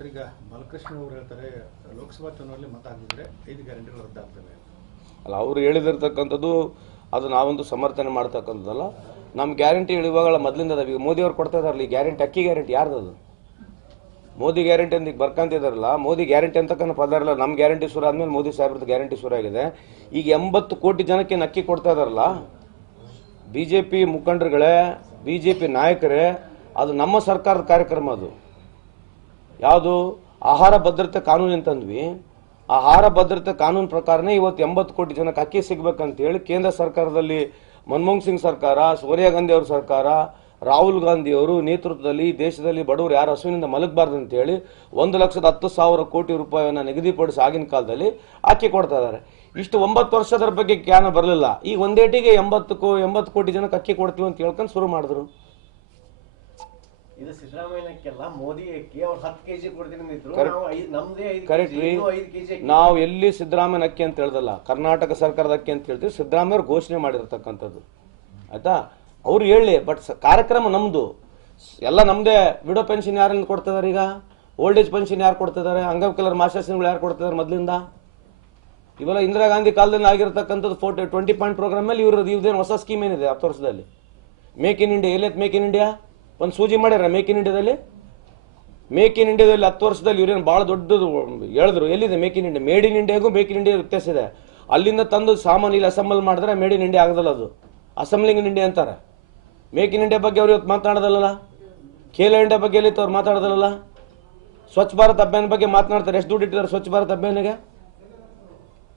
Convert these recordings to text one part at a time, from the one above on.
Sir, ಈಗ ಬಾಲಕೃಷ್ಣ ಅವರು ಹೇಳ್ತಾರೆ, ಲೋಕಸಭಾ ಚುನಾವಣೆಯಲ್ಲಿ ಮತ ಹಾಕಿದ್ರೆ ಐದು ಗ್ಯಾರಂಟಿಗಳು ರದ್ದಾಗ್ತವೆ ಅಲ್ಲ, ಅವರು ಹೇಳಿದಿರ್ತಕ್ಕಂಥದ್ದು, ಅದು ನಾವೊಂದು ಸಮರ್ಥನೆ ಮಾಡ್ತಕ್ಕಂಥದ್ದಲ್ಲ. ನಮ್ಮ ಗ್ಯಾರಂಟಿ ಇಳುವಾಗ ಮೊದಲಿಂದ ಅದಾವ. ಈಗ ಮೋದಿ ಅವ್ರು ಕೊಡ್ತಾ ಇದಾರಲ್ಲ ಈ ಗ್ಯಾರಂಟಿ ಅಕ್ಕಿ ಗ್ಯಾರಂಟಿ ಯಾರ್ದದು? ಮೋದಿ ಗ್ಯಾರಂಟಿ ಅಂತ ಈಗ ಬರ್ಕಂತಿದಾರಲ್ಲ ಮೋದಿ ಗ್ಯಾರಂಟಿ ಅಂತಕ್ಕಂಥ ಪದ ಇರಲ್ಲ. ನಮ್ಮ ಗ್ಯಾರಂಟಿ ಶುರು ಆದ್ಮೇಲೆ ಮೋದಿ ಸಾಹೇಬ್ರದ್ದು ಗ್ಯಾರಂಟಿ ಶುರು ಆಗಿದೆ. ಈಗ ಎಂಬತ್ತು ಕೋಟಿ ಜನಕ್ಕೆ ಅಕ್ಕಿ ಕೊಡ್ತಾ ಇದಾರಲ್ಲ ಬಿ ಜೆ ಪಿ ಮುಖಂಡರುಗಳೇ ಬಿ ಜೆ ಪಿ ನಾಯಕರೇ, ಅದು ನಮ್ಮ ಸರ್ಕಾರದ ಕಾರ್ಯಕ್ರಮ ಅದು. ಯಾವುದು? ಆಹಾರ ಭದ್ರತೆ ಕಾನೂನು ಅಂತಂದ್ವಿ. ಆಹಾರ ಭದ್ರತೆ ಕಾನೂನು ಪ್ರಕಾರನೇ ಇವತ್ತು ಎಂಬತ್ತು ಕೋಟಿ ಜನಕ್ಕೆ ಅಕ್ಕಿ ಸಿಗ್ಬೇಕಂತೇಳಿ ಕೇಂದ್ರ ಸರ್ಕಾರದಲ್ಲಿ ಮನಮೋಹನ್ ಸಿಂಗ್ ಸರ್ಕಾರ, ಸೋನಿಯಾ ಗಾಂಧಿ ಅವ್ರ ಸರ್ಕಾರ, ರಾಹುಲ್ ಗಾಂಧಿ ಅವರು ನೇತೃತ್ವದಲ್ಲಿ ದೇಶದಲ್ಲಿ ಬಡವರು ಯಾರು ಹಸುವಿನಿಂದ ಮಲಗಬಾರ್ದು ಅಂತ ಹೇಳಿ ಒಂದು ಲಕ್ಷದ ಹತ್ತು ಸಾವಿರ ಕೋಟಿ ರೂಪಾಯಿಯನ್ನು ನಿಗದಿಪಡಿಸಿ ಆಗಿನ ಕಾಲದಲ್ಲಿ ಅಕ್ಕಿ ಕೊಡ್ತಾ ಇದ್ದಾರೆ. ಇಷ್ಟು ಒಂಬತ್ತು ವರ್ಷದರ ಬಗ್ಗೆ ಜ್ಞಾನ ಬರಲಿಲ್ಲ. ಈಗ ಒಂದೇಟಿಗೆ ಎಂಬತ್ತು ಕೋ ಎಂಬತ್ತು ಕೋಟಿ ಜನಕ್ಕೆ ಅಕ್ಕಿ ಕೊಡ್ತೀವಿ ಅಂತ ಹೇಳ್ಕೊಂಡು ಶುರು ಮಾಡಿದ್ರು. ಇದು ಸಿದ್ದರಾಮಯ್ಯನಕ್ಕೆಲ್ಲ ಮೋದಿಗೆ ಅವ್ರು ಹತ್ತು ಕೆಜಿ ಕೊಡ್ತೀನಿ ಅಂದಿದ್ರು ನಾವು ಐದ್ ನಮ್ದೇ ಐದು ಕರೆಕ್ಟ್ ಕೆಜಿ ರೀ. ಇನ್ನೂ ಐದು ಕೆಜಿ ನಾವು ಎಲ್ಲಿ ಸಿದ್ದರಾಮಯ್ಯನ ಅಕ್ಕಿ ಅಂತ ಹೇಳ್ದಲ್ಲ ಕರ್ನಾಟಕ ಸರ್ಕಾರದ ಅಕ್ಕಿ ಅಂತ ಹೇಳ್ತೀವಿ ಸಿದ್ದರಾಮಯ್ಯ ಅವ್ರು ಘೋಷಣೆ ಮಾಡಿರ್ತಕ್ಕಂಥದ್ದು. ಆಯ್ತಾ? ಅವ್ರು ಹೇಳಿ ಬಟ್ ಕಾರ್ಯಕ್ರಮ ನಮ್ದು. ಎಲ್ಲ ನಮ್ದೇ ವಿಡೋ ಪೆನ್ಷನ್ ಯಾರನ್ನು ಕೊಡ್ತಿದ್ದಾರೆ ಈಗ? ಓಲ್ಡ್ ಏಜ್ ಪೆನ್ಷನ್ ಯಾರು ಕೊಡ್ತಿದ್ದಾರೆ ಅಂಗವಿಕಲರ ಮಾಸ್ಟರ್ಸ್ಗಳು ಯಾರು ಕೊಡ್ತಿದ್ದಾರೆ ಮೊದಲಿಂದ? ಇವೆಲ್ಲ ಇಂದಿರಾ ಗಾಂಧಿ ಕಾಲದಲ್ಲಿ ಆಗಿರ್ತಕ್ಕಂಥದ್ದು ಫೋರ್ಟಿ ಟ್ವೆಂಟಿ ಪಾಯಿಂಟ್ ಪ್ರೋಗ್ರಾಮಲ್ಲಿ ಇವ್ರದ್ದು ಇವ್ರದ್ದೇನು ಹೊಸ ಸ್ಕೀಮ್ ಏನಿದೆ ಹತ್ತು ವರ್ಷದಲ್ಲಿ ಮೇಕ್ ಇನ್ ಇಂಡಿಯಾ ಎಲ್ಲೈತ್ ಮೇಕ್ ಇನ್ ಇಂಡಿಯಾ ಒಂದು ಸೂಜಿ ಮಾಡ್ಯಾರ ಮೇಕ್ ಇನ್ ಇಂಡಿಯಾದಲ್ಲಿ? ಮೇಕ್ ಇನ್ ಇಂಡಿಯಾದಲ್ಲಿ ಹತ್ತು ವರ್ಷದಲ್ಲಿ ಇವ್ರೇನು ಭಾಳ ದೊಡ್ಡದು ಹೇಳಿದ್ರು. ಎಲ್ಲಿದೆ make in India? Made in ಇಂಡಿಯಾಗೂ make in India ವ್ಯತ್ಯಾಸ ಇದೆ. ಅಲ್ಲಿಂದ ತಂದು ಸಾಮಾನು ಇಲ್ಲಿ ಅಸೆಂಬಲ್ ಮಾಡಿದ್ರೆ ಮೇಡ್ ಇನ್ ಇಂಡಿಯಾ ಆಗದಲ್ಲ ಅದು. ಅಸೆಂಬ್ಲಿಂಗ್ ಇನ್ ಇಂಡಿಯಾ ಅಂತಾರೆ. ಮೇಕ್ ಇನ್ ಇಂಡಿಯಾ ಬಗ್ಗೆ ಅವ್ರು ಇವತ್ತು ಮಾತನಾಡೋದಲ್ಲ ಖೇಲೋ ಇಂಡಿಯಾ ಬಗ್ಗೆ ಎಲ್ಲಿತ್ತು ಅವ್ರು ಮಾತಾಡೋದಲ್ಲ ಸ್ವಚ್ಛ ಭಾರತ್ ಅಭಿಯಾನ ಬಗ್ಗೆ ಮಾತನಾಡ್ತಾರೆ. ಎಷ್ಟು ದುಡ್ಡು ಇಟ್ಟಿದ್ದಾರೆ ಸ್ವಚ್ಛ ಭಾರತ್ ಅಭಿಯಾನಿಗೆ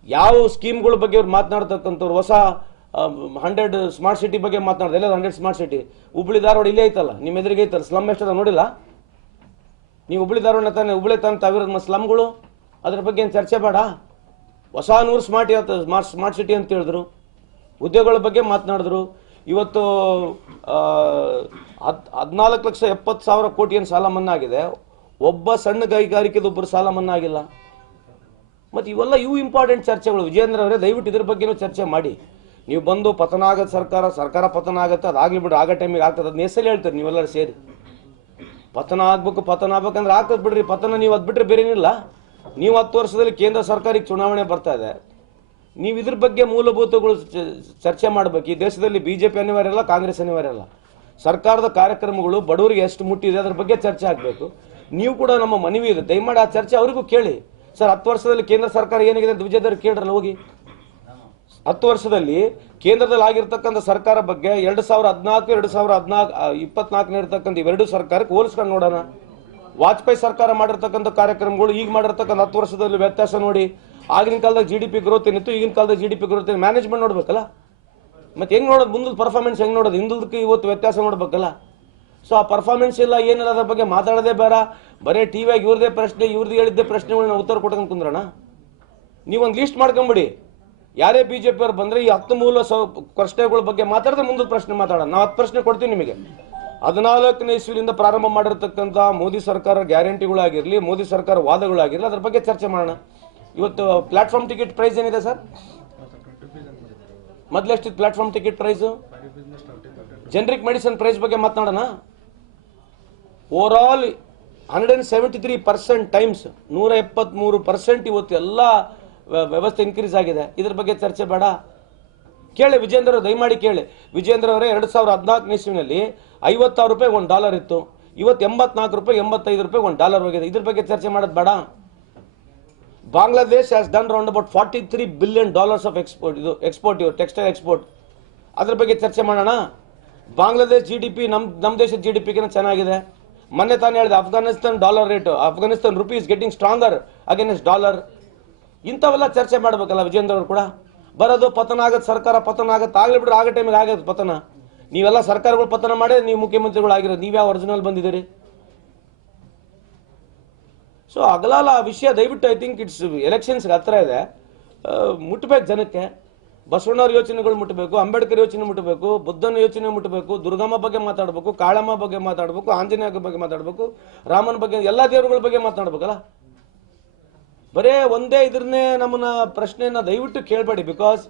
ಯಾವ ಸ್ಕೀಮ್ಗಳ ಬಗ್ಗೆ ಅವ್ರು ಮಾತನಾಡ್ತಕ್ಕಂಥವ್ರು? ಹೊಸ ಹಂಡ್ರೆಡ್ ಸ್ಮಾರ್ಟ್ ಸಿಟಿ ಬಗ್ಗೆ ಮಾತನಾಡಿದೆ. ಎಲ್ಲ hundred smart city Hubli Dharwad ಇಲ್ಲೇ ಐತಲ್ಲ ನಿಮ್ಮ ಎದುರಿಗೆ ಐತಲ್ಲ ಸ್ಲಮ್ ಎಷ್ಟದ ನೋಡಿಲ್ಲ? ನೀವು ಹುಬ್ಳಿ ಧಾರವಾಡ ತಾನೆ, ಹುಬ್ಳಿ ತಾನೆ ತಾವಿರೋದು ಸ್ಲಮ್ಗಳು ಅದ್ರ ಬಗ್ಗೆ ಏನು ಚರ್ಚೆ ಬೇಡ. ಹೊಸ ನೂರು ಸ್ಮಾರ್ಟ್ ಸ್ಮಾರ್ಟ್ ಸ್ಮಾರ್ಟ್ ಸಿಟಿ ಅಂತ ಹೇಳಿದ್ರು. ಉದ್ಯೋಗಗಳ ಬಗ್ಗೆ ಮಾತನಾಡಿದ್ರು. ಇವತ್ತು ಹದ್, ಹದಿನಾಲ್ಕು ಲಕ್ಷ ಎಪ್ಪತ್ತು ಸಾವಿರ ಕೋಟಿ ಸಾಲ ಮನ್ನಾ ಆಗಿದೆ? ಒಬ್ಬ ಸಣ್ಣ ಕೈಗಾರಿಕೆದೊಬ್ಬರು ಸಾಲ ಮನ್ನಾ ಆಗಿಲ್ಲ. ಮತ್ತು ಇವೆಲ್ಲ ಇವು ಇಂಪಾರ್ಟೆಂಟ್ ಚರ್ಚೆಗಳು. ವಿಜೇಂದ್ರ ಅವರೇ, ದಯವಿಟ್ಟು ಇದ್ರ ಬಗ್ಗೆನೂ ಚರ್ಚೆ ಮಾಡಿ. ನೀವು ಬಂದು ಪತನ ಆಗದ ಸರ್ಕಾರ ಸರ್ಕಾರ ಪತನ ಆಗುತ್ತೆ ಅದಾಗಲಿ ಬಿಡ್ರಿ ಆಗ ಟೈಮಿಗೆ ಆಗ್ತದೆ. ಅದನ್ನ ಹೆಸರು ಹೇಳ್ತೀರಿ ನೀವೆಲ್ಲರೂ ಸೇರಿ. ಪತನ ಆಗ್ಬೇಕು, ಪತನ ಆಗ್ಬೇಕಂದ್ರೆ ಆಗ್ತದೆ ಬಿಡ್ರಿ. ಪತನ ನೀವು ಅದು ಬಿಟ್ರೆ ಬೇರೇನಿಲ್ಲ. ನೀವು ಹತ್ತು ವರ್ಷದಲ್ಲಿ ಕೇಂದ್ರ ಸರ್ಕಾರಕ್ಕೆ ಚುನಾವಣೆ ಬರ್ತಾ ಇದೆ. ನೀವು ಇದ್ರ ಬಗ್ಗೆ ಮೂಲಭೂತಗಳು ಚರ್ಚೆ ಮಾಡಬೇಕು. ಈ ದೇಶದಲ್ಲಿ ಬಿ ಜೆ ಪಿ ಅನಿವಾರ್ಯ ಅಲ್ಲ, ಕಾಂಗ್ರೆಸ್ ಅನಿವಾರ್ಯ ಅಲ್ಲ. ಸರ್ಕಾರದ ಕಾರ್ಯಕ್ರಮಗಳು ಬಡವರಿಗೆ ಎಷ್ಟು ಮುಟ್ಟಿದೆ ಅದ್ರ ಬಗ್ಗೆ ಚರ್ಚೆ ಆಗಬೇಕು. ನೀವು ಕೂಡ ನಮ್ಮ ಮನವಿ ಇದೆ. ದಯಮಾಡಿ ಆ ಚರ್ಚೆ ಅವರಿಗೂ ಕೇಳಿ. ಸರ್, ಹತ್ತು ವರ್ಷದಲ್ಲಿ ಕೇಂದ್ರ ಸರ್ಕಾರ ಏನಾಗಿದೆ ಅಂತ ವಿಜಯದವ್ರು ಕೇಳ್ರಲ್ಲ, ಹೋಗಿ. ಹತ್ತು ವರ್ಷದಲ್ಲಿ ಕೇಂದ್ರದಲ್ಲಿ ಆಗಿರ್ತಕ್ಕಂಥ ಸರ್ಕಾರ ಬಗ್ಗೆ ಎರಡು ಸಾವಿರ ಹದಿನಾಲ್ಕು, ಎರಡು ಸಾವಿರ ಹದಿನಾಲ್ಕು ಇಪ್ಪತ್ನಾಲ್ಕನೇ ಇರ್ತಕ್ಕಂಥ ಇವೆರಡು ಸರ್ಕಾರಕ್ಕೆ ಹೋಲಿಸ್ಕೊಂಡು ನೋಡೋಣ. ವಾಜಪೇಯಿ ಸರ್ಕಾರ ಮಾಡಿರ್ತಕ್ಕಂಥ ಕಾರ್ಯಕ್ರಮಗಳು ಈಗ ಮಾಡಿರ್ತಕ್ಕಂಥ ಹತ್ತು ವರ್ಷದಲ್ಲಿ ವ್ಯತ್ಯಾಸ ನೋಡಿ, ಆಗಿನ ಕಾಲದಾಗ ಜಿ ಡಿ ಪಿ ಗ್ರೋತ್ ಏನಿತ್ತು, ಈಗಿನ ಕಾಲದ G D P growth management ನೋಡ್ಬೇಕಲ್ಲ? ಮತ್ತೆ ಹೆಂಗೆ ನೋಡೋದು, ಮುಂದದ ಪರ್ಫಾರ್ಮೆನ್ಸ್ ಹೆಂಗೆ ನೋಡೋದು ಹಿಂದಕ್ಕೆ ಇವತ್ತು ವ್ಯತ್ಯಾಸ ನೋಡ್ಬೇಕಲ್ಲ? ಸೊ ಆ ಪರ್ಫಾರ್ಮೆನ್ಸ್ ಇಲ್ಲ ಏನಿಲ್ಲ, ಅದ್ರ ಬಗ್ಗೆ ಮಾತಾಡೋದೇ ಬೇಡ. ಬರೀ ಟಿವಿಯಾಗಿ ಇವ್ರದೇ ಪ್ರಶ್ನೆ ಇವ್ರದ್ದು ಹೇಳಿದ್ದೆ ಪ್ರಶ್ನೆಗಳನ್ನ ಉತ್ತರ ಕೊಟ್ಕೊಂಡು ಕುಂದ್ರಣ. ನೀವೊಂದು ಲೀಸ್ಟ್ ಮಾಡ್ಕೊಂಬಿಡಿ. ಯಾರೇ ಬಿ ಜೆ ಅವ್ರು ಬಂದ್ರೆ ಈ ಹತ್ತು ಮೂಲ ಸೌ, ಪ್ರಶ್ನೆಗಳ ಬಗ್ಗೆ ಮಾತಾಡಿದ್ರೆ ಮುಂದೆ ಪ್ರಶ್ನೆ ಮಾತಾಡೋಣ. ನಾವು ಹತ್ತು ಪ್ರಶ್ನೆ ಕೊಡ್ತೀವಿ ನಿಮಗೆ. ಹದಿನಾಲ್ಕನೇ ಇಸ್ವಿಲಿಂದ ಪ್ರಾರಂಭ ಮಾಡಿರ್ತಕ್ಕಂಥ ಮೋದಿ ಸರ್ಕಾರ ಗ್ಯಾರಂಟಿಗಳಾಗಿರಲಿ ಮೋದಿ ಸರ್ಕಾರ ವಾದಗಳಾಗಿರಲಿ ಅದ್ರ ಬಗ್ಗೆ ಚರ್ಚೆ ಮಾಡೋಣ. ಇವತ್ತು ಪ್ಲಾಟ್ಫಾರ್ಮ್ ಟಿಕೆಟ್ ಪ್ರೈಸ್ ಏನಿದೆ ಸರ್? ಮೊದಲು ಎಷ್ಟಿತ್ತು platform ticket price? Generic medicine price ಬಗ್ಗೆ ಮಾತನಾಡೋಣ. Over all hundred and seventy three percent times ನೂರ ಎಪ್ಪತ್ತ್ಮೂರು ಪರ್ಸೆಂಟ್ ಇವತ್ತು ಎಲ್ಲ ವ್ಯವಸ್ಥೆ ಇನ್ಕ್ರೀಸ್ ಆಗಿದೆ. ಇದ್ರ ಬಗ್ಗೆ ಚರ್ಚೆ ಬೇಡ. ಕೇಳಿ ವಿಜೇಂದ್ರ ದಯಮಾಡಿ ಕೇಳಿ. ವಿಜೇಂದ್ರ ಅವರೇ ಎರಡು ಸಾವಿರ ಹದಿನಾಲ್ಕನೇ ಇಸ್ವಿನಲ್ಲಿ ಐವತ್ತಾರು ರೂಪಾಯಿ ಒಂದು ಡಾಲರ್ ಇತ್ತು. ಇವತ್ತು ಎಂಬತ್ನಾಲ್ಕು ರೂಪಾಯಿ, ಎಂಬತ್ತೈದು ರೂಪಾಯಿ ಒಂದು ಡಾಲರ್ ಹೋಗಿದೆ. ಇದ್ರ ಬಗ್ಗೆ ಚರ್ಚೆ ಮಾಡೋದು ಬೇಡ. Bangladesh has done round about forty three billion dollars of export ಇದು ಎಕ್ಸ್ಪೋರ್ಟ್ ಇವರು ಟೆಕ್ಸ್ಟೈಲ್ ಎಕ್ಸ್ಪೋರ್ಟ್ ಅದ್ರ ಬಗ್ಗೆ ಚರ್ಚೆ ಮಾಡೋಣ. ಬಾಂಗ್ಲಾದೇಶ್ ಜಿ ಡಿ ಪಿ ನಮ್ಮ ನಮ್ಮ ದೇಶದ ಜಿ ಡಿ ಪಿಗಿನ ಚೆನ್ನಾಗಿದೆ. ಮೊನ್ನೆ ತಾನೇ ಹೇಳಿದೆ Afghanistan dollar rate Afghanistan rupees getting stronger against dollar ಇಂಥವೆಲ್ಲ ಚರ್ಚೆ ಮಾಡ್ಬೇಕಲ್ಲ ವಿಜೇಂದ್ರ ಅವರು ಕೂಡ? ಬರೋದು ಪತನ ಆಗತ್ತೆ ಸರ್ಕಾರ ಪತನ ಆಗತ್ತೆ ಆಗಲಿ ಬಿಡ್ರಿ, ಆಗೋ ಟೈಮಿಗೆ ಆಗತ್ತೆ ಪತನ. ನೀವೆಲ್ಲ ಸರ್ಕಾರಗಳು ಪತನ ಮಾಡಿ, ನೀವು ಮುಖ್ಯಮಂತ್ರಿಗಳು ಆಗಿರೋದು. ನೀವ್ಯಾವ ಒರಿಜಿನಲ್ ಬಂದಿದ್ದೀರಿ? ಸೊ ಅಗಲಾಲ, ಆ ವಿಷಯ ದಯವಿಟ್ಟು ಐ ಥಿಂಕ್ ಇಟ್ಸ್ ಎಲೆಕ್ಷನ್ಸ್ಗೆ ಹತ್ರ ಇದೆ. ಮುಟ್ಟಬೇಕು ಜನಕ್ಕೆ. ಬಸವಣ್ಣವ್ರ ಯೋಚನೆಗಳು ಮುಟ್ಟಬೇಕು ಅಂಬೇಡ್ಕರ್ ಯೋಚನೆ ಮುಟ್ಟಬೇಕು ಬುದ್ಧನ ಯೋಚನೆ ಮುಟ್ಟಬೇಕು ದುರ್ಗಮ್ಮ ಬಗ್ಗೆ ಮಾತಾಡಬೇಕು, ಕಾಳಮ್ಮ ಬಗ್ಗೆ ಮಾತಾಡಬೇಕು ಆಂಜನೇಯ ಬಗ್ಗೆ ಮಾತಾಡಬೇಕು, ರಾಮನ ಬಗ್ಗೆ, ಎಲ್ಲ ದೇವರುಗಳ ಬಗ್ಗೆ ಮಾತಾಡ್ಬೇಕಲ್ಲ? ಬರೇ ಒಂದೇ ಇದ್ರನ್ನೇ ನಮ್ಮನ್ನ ಪ್ರಶ್ನೆಯನ್ನ ದಯವಿಟ್ಟು ಕೇಳಬೇಡಿ ಬಿಕಾಸ್